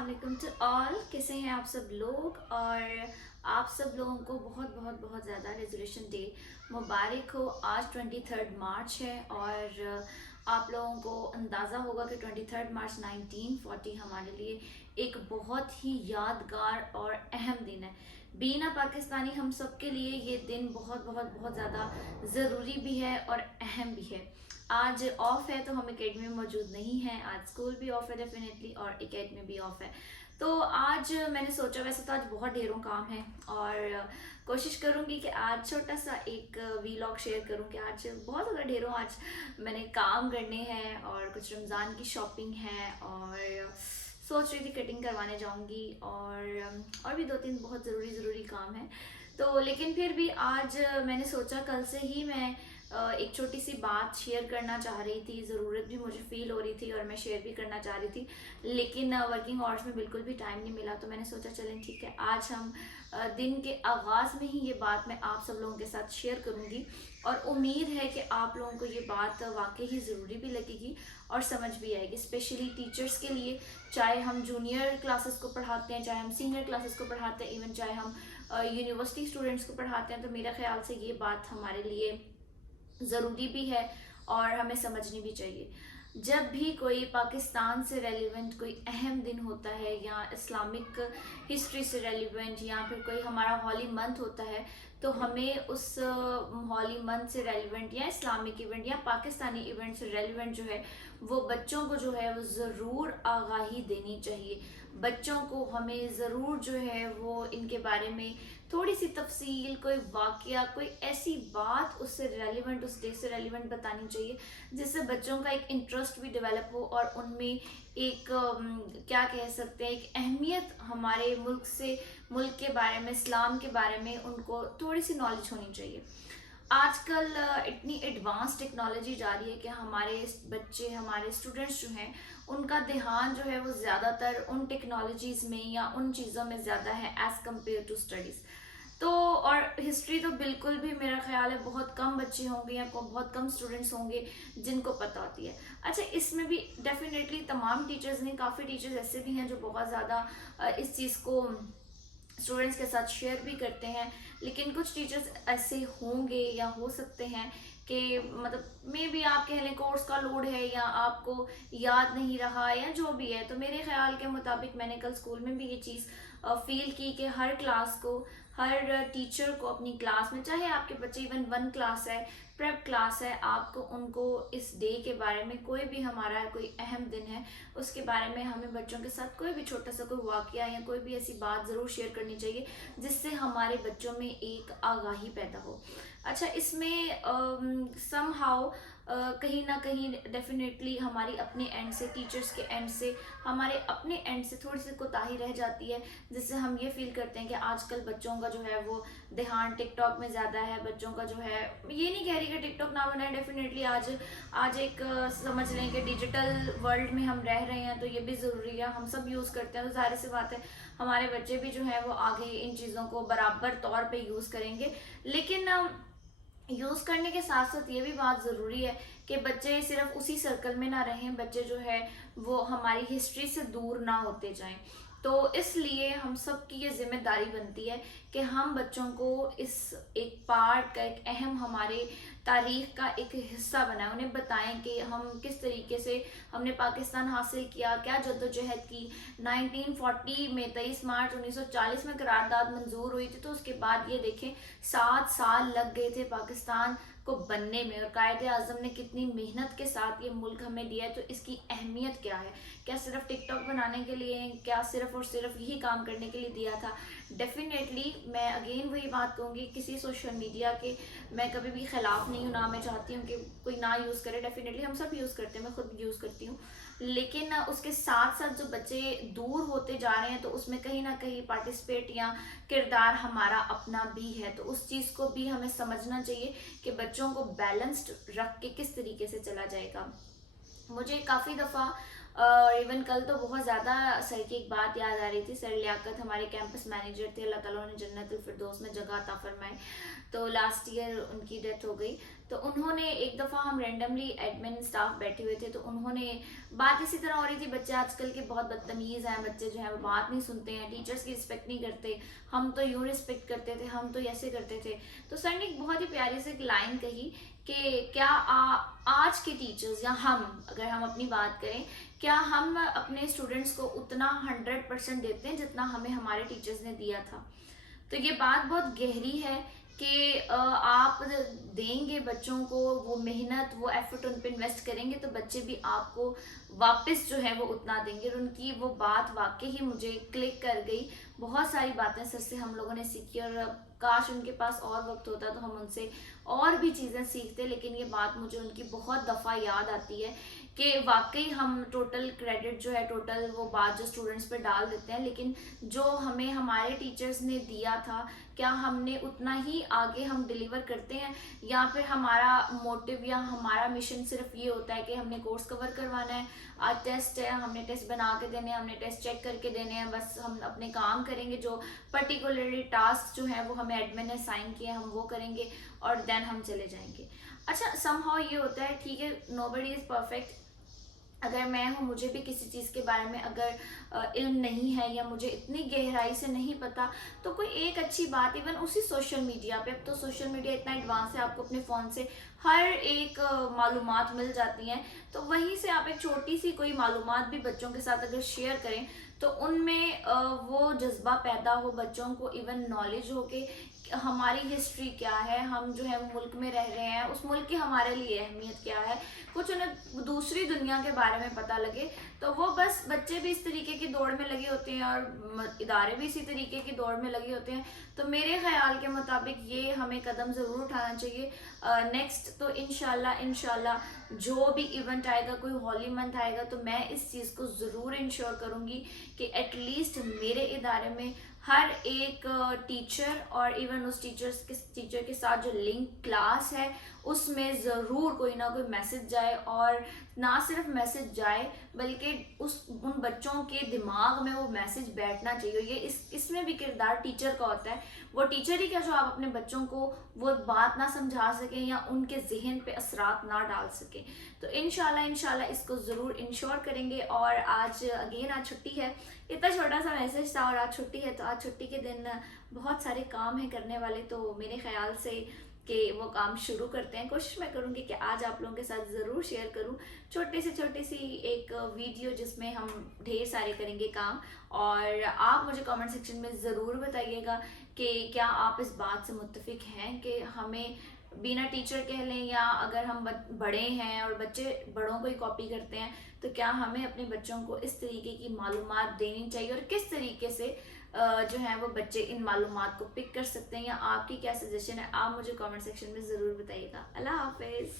अस्सलाम वालेकुम to all. कैसे हैं आप सब लोग? और आप सब लोगों को बहुत बहुत बहुत ज़्यादा रेजोल्यूशन डे मुबारक हो। आज 23 मार्च है और आप लोगों को अंदाज़ा होगा कि 23 मार्च 1940 हमारे लिए एक बहुत ही यादगार और अहम दिन है। बीना पाकिस्तानी हम सब के लिए ये दिन बहुत बहुत बहुत ज़्यादा ज़रूरी भी है और अहम भी है। आज ऑफ है तो हम एकेडमी में मौजूद नहीं हैं। आज स्कूल भी ऑफ है डेफिनेटली और एकेडमी भी ऑफ है। तो आज मैंने सोचा, वैसे तो आज बहुत ढेरों काम है और कोशिश करूंगी कि आज छोटा सा एक वीलॉग शेयर करूं कि आज बहुत ज़्यादा ढेरों आज मैंने काम करने हैं और कुछ रमज़ान की शॉपिंग है और सोच रही थी कटिंग करवाने जाऊंगी और भी दो तीन बहुत ज़रूरी काम है। तो लेकिन फिर भी आज मैंने सोचा, कल से ही मैं एक छोटी सी बात शेयर करना चाह रही थी। ज़रूरत भी मुझे फील हो रही थी और मैं शेयर भी करना चाह रही थी, लेकिन वर्किंग आवर्स में बिल्कुल भी टाइम नहीं मिला। तो मैंने सोचा चलें ठीक है, आज हम दिन के आगाज़ में ही ये बात मैं आप सब लोगों के साथ शेयर करूँगी और उम्मीद है कि आप लोगों को ये बात वाकई ही ज़रूरी भी लगेगी और समझ भी आएगी, स्पेशली टीचर्स के लिए। चाहे हम जूनियर क्लासेस को पढ़ाते हैं, चाहे हम सीनियर क्लासेस को पढ़ाते हैं, इवन चाहे हम यूनिवर्सिटी स्टूडेंट्स को पढ़ाते हैं, तो मेरा ख्याल से ये बात हमारे लिए ज़रूरी भी है और हमें समझनी भी चाहिए। जब भी कोई पाकिस्तान से रेलिवेंट कोई अहम दिन होता है या इस्लामिक हिस्ट्री से रेलिवेंट या फिर कोई हमारा हॉली मंथ होता है, तो हमें उस हॉली मंथ से रेलिवेंट या इस्लामिक इवेंट या पाकिस्तानी इवेंट से रेलिवेंट जो है वो बच्चों को जो है वो ज़रूर आगाही देनी चाहिए। बच्चों को हमें ज़रूर जो है वो इनके बारे में थोड़ी सी तफसील, कोई वाकया, कोई ऐसी बात उससे रेलिवेंट, उस डे से रेलिवेंट बतानी चाहिए जिससे बच्चों का एक इंटरेस्ट भी डेवलप हो और उनमें एक क्या कह सकते हैं, एक अहमियत हमारे मुल्क से, मुल्क के बारे में, इस्लाम के बारे में उनको थोड़ी सी नॉलेज होनी चाहिए। आजकल इतनी एडवांस टेक्नोलॉजी जा रही है कि हमारे बच्चे, हमारे स्टूडेंट्स जो हैं, उनका ध्यान जो है वो ज़्यादातर उन टेक्नोलॉजीज़ में या उन चीज़ों में ज़्यादा है एज़ कम्पेयर टू स्टडीज़। तो और हिस्ट्री तो बिल्कुल भी मेरा ख्याल है बहुत कम बच्चे होंगे या बहुत कम स्टूडेंट्स होंगे जिनको पता होती है। अच्छा, इसमें भी डेफिनेटली तमाम टीचर्स नहीं, काफ़ी टीचर्स ऐसे भी हैं जो बहुत ज़्यादा इस चीज़ को स्टूडेंट्स के साथ शेयर भी करते हैं, लेकिन कुछ टीचर्स ऐसे होंगे या हो सकते हैं कि मतलब मे बी आप कह लें कोर्स का लोड है या आपको याद नहीं रहा या जो भी है। तो मेरे ख्याल के मुताबिक मैंने कल स्कूल में भी ये चीज़ फील की कि हर क्लास को, हर टीचर को अपनी क्लास में, चाहे आपके बच्चे इवन 1 क्लास है, प्रेप क्लास है, आपको उनको इस डे के बारे में, कोई भी हमारा कोई अहम दिन है उसके बारे में हमें बच्चों के साथ कोई भी छोटा सा कोई वाकया या कोई भी ऐसी बात ज़रूर शेयर करनी चाहिए जिससे हमारे बच्चों में एक आगाही पैदा हो। अच्छा, इसमें समहाउ कहीं ना कहीं डेफिनेटली हमारी अपने एंड से, टीचर्स के एंड से, हमारे अपने एंड से थोड़ी सी कोताही रह जाती है, जिससे हम ये फील करते हैं कि आजकल बच्चों का जो है वो ध्यान टिकटॉक में ज़्यादा है। बच्चों का जो है, ये नहीं कह रही कि टिकटॉक ना बनाए, डेफिनेटली आज आज एक समझ लें कि डिजिटल वर्ल्ड में हम रह रहे हैं तो ये भी ज़रूरी है, हम सब यूज़ करते हैं, तो जाहिर सी बात है हमारे बच्चे भी जो है वो आगे इन चीज़ों को बराबर तौर पे यूज़ करेंगे। लेकिन यूज़ करने के साथ साथ ये भी बात ज़रूरी है कि बच्चे सिर्फ उसी सर्कल में ना रहें, बच्चे जो है वो हमारी हिस्ट्री से दूर ना होते जाएं। तो इसलिए हम सब की ये जिम्मेदारी बनती है कि हम बच्चों को इस एक पार्ट का, एक अहम हमारे तारीख का एक हिस्सा बनाएं, उन्हें बताएं कि हम किस तरीके से हमने पाकिस्तान हासिल किया, क्या जद्दोजहद की। 1940 में 23 मार्च 1940 में करारदाद मंजूर हुई थी, तो उसके बाद ये देखें 7 साल लग गए थे पाकिस्तान को बनने में और कायदे आज़म ने कितनी मेहनत के साथ ये मुल्क हमें दिया है। तो इसकी अहमियत क्या है? क्या सिर्फ टिकटॉक बनाने के लिए, क्या सिर्फ और सिर्फ यही काम करने के लिए दिया था? डेफिनेटली मैं अगेन वही बात कहूँगी, किसी सोशल मीडिया के मैं कभी भी खिलाफ नहीं हूँ, ना मैं चाहती हूँ कि कोई ना यूज़ करे। डेफिनेटली हम सब यूज़ करते हैं, मैं खुद भी यूज़ करती हूँ, लेकिन उसके साथ साथ जो बच्चे दूर होते जा रहे हैं तो उसमें कहीं ना कहीं पार्टिसिपेट या किरदार हमारा अपना भी है। तो उस चीज़ को भी हमें समझना चाहिए कि बच्चों को बैलेंस्ड रख के किस तरीके से चला जाएगा। मुझे काफ़ी दफ़ा इवन कल तो बहुत ज़्यादा सर की एक बात याद आ रही थी। सर लियाकत हमारे कैंपस मैनेजर थे, अल्लाह ताला उन्हें जन्नतुल फिरदौस में जगह अता फरमाए। तो लास्ट ईयर उनकी डेथ हो गई। تو انہوں نے ایک دفعہ ہم رینڈملی ایڈمن اسٹاف بیٹھے ہوئے تھے تو انہوں نے بات اسی طرح ہو رہی تھی، بچے آج کل کے بہت بدتمیز ہیں، بچے جو ہیں وہ بات نہیں سنتے ہیں، ٹیچرس کی رسپیکٹ نہیں کرتے، ہم تو یوں رسپیکٹ کرتے تھے، ہم تو ایسے کرتے تھے. تو سر نے ایک بہت ہی پیاری سے ایک لائن کہی کہ کیا آج کے ٹیچرز یا ہم، اگر ہم اپنی بات کریں، کیا ہم اپنے اسٹوڈنٹس کو اتنا 100% دیتے ہیں جتنا ہمیں ہمارے ٹیچرز نے دیا تھا. تو یہ بات بہت گہری ہے کہ آپ دیں گے بچوں کو وہ محنت، وہ ایفرٹ ان پہ انویسٹ کریں گے تو بچے بھی آپ کو واپس جو ہے وہ اتنا دیں گے. اور ان کی وہ بات واقعی ہی مجھے کلک کر گئی. بہت ساری باتیں سر سے ہم لوگوں نے سیکھی اور کاش ان کے پاس اور وقت ہوتا تو ہم ان سے اور بھی چیزیں سیکھتے. لیکن یہ بات مجھے ان کی بہت دفعہ یاد آتی ہے کہ واقعی ہم ٹوٹل کریڈٹ جو ہے، ٹوٹل وہ بات جو اسٹوڈنٹس پہ ڈال دیتے ہیں، لیکن جو ہمیں ہمارے ٹیچرز نے دیا تھا کیا ہم نے اتنا ہی آگے ہم ڈیلیور کرتے ہیں، یا پھر ہمارا موٹیو یا ہمارا مشن صرف یہ ہوتا ہے کہ ہم نے کورس کور کروانا ہے، آج ٹیسٹ ہے، ہم نے ٹیسٹ بنا کے دینے ہیں، ہم نے ٹیسٹ چیک کر کے دینے ہیں، بس ہم اپنے کام کریں گے، جو پرٹیکولرلی ٹاسک جو ہیں وہ ہمیں ایڈمن نے سائن کیے ہم وہ کریں گے اور دین ہم چلے جائیں گے. اچھا سم ہاؤ یہ ہوتا ہے، ٹھیک ہے، نو بڈی از پرفیکٹ. اگر میں ہوں، مجھے بھی کسی چیز کے بارے میں اگر علم نہیں ہے یا مجھے اتنی گہرائی سے نہیں پتا، تو کوئی ایک اچھی بات ایون اسی سوشل میڈیا پہ، اب تو سوشل میڈیا اتنا ایڈوانس ہے، آپ کو اپنے فون سے ہر ایک معلومات مل جاتی ہیں، تو وہیں سے آپ ایک چھوٹی سی کوئی معلومات بھی بچوں کے ساتھ اگر شیئر کریں تو ان میں وہ جذبہ پیدا ہو، بچوں کو ایون نالج ہو کہ ہماری ہسٹری کیا ہے، ہم جو ہے ملک میں رہ رہے ہیں، اس ملک کی ہمارے لیے اہمیت کیا ہے، کچھ انہیں دوسری دنیا کے بارے میں پتہ لگے. تو وہ بس بچے بھی اس طریقے کی دوڑ میں لگے ہوتے ہیں اور ادارے بھی اسی طریقے کی دوڑ میں لگے ہوتے ہیں. تو میرے خیال کے مطابق یہ ہمیں قدم ضرور اٹھانا چاہیے. نیکسٹ تو انشاءاللہ جو بھی ایونٹ آئے گا، کوئی ہولی منتھ آئے گا، تو میں اس چیز کو ضرور انشور کروں گی کہ ایٹ لیسٹ میرے ادارے میں ہر ایک ٹیچر اور ایون اس ٹیچر کے ساتھ جو لنک کلاس ہے اس میں ضرور کوئی نہ کوئی میسج جائے، اور نہ صرف میسج جائے بلکہ ان بچوں کے دماغ میں وہ میسج بیٹھنا چاہیے. یہ اس میں بھی کردار ٹیچر کا ہوتا ہے. وہ ٹیچر ہی کیا جو آپ اپنے بچوں کو وہ بات نہ سمجھا سکیں یا ان کے ذہن پہ اثرات نہ ڈال سکیں. تو انشاءاللہ اس کو ضرور انشور کریں گے. اور آج چھٹی ہے، اتنا چھوٹا سا میسج تھا، اور آج چھٹی ہے، تو آج چھٹی کے دن بہت سارے کام ہیں کرنے والے، تو میرے خیال سے کہ وہ کام شروع کرتے ہیں. کوشش میں کروں گی کہ آج آپ لوگوں کے ساتھ ضرور شیئر کروں چھوٹی سی ایک ویڈیو جس میں ہم ڈھیر سارے کریں گے کام. اور آپ مجھے کامنٹ سیکشن میں ضرور بتائیے گا کہ کیا آپ اس بات سے متفق ہیں کہ ہمیں بینا ٹیچر کہہ لیں، یا اگر ہم بڑے ہیں اور بچے بڑوں کو ہی کاپی کرتے ہیں، تو کیا ہمیں اپنے بچوں کو اس طریقے کی معلومات دینی چاہیے، اور کس طریقے سے جو ہیں وہ بچے ان معلومات کو پک کر سکتے ہیں، یا آپ کی کیا سجیشن ہے، آپ مجھے کامنٹ سیکشن میں ضرور بتائیے گا. اللہ حافظ.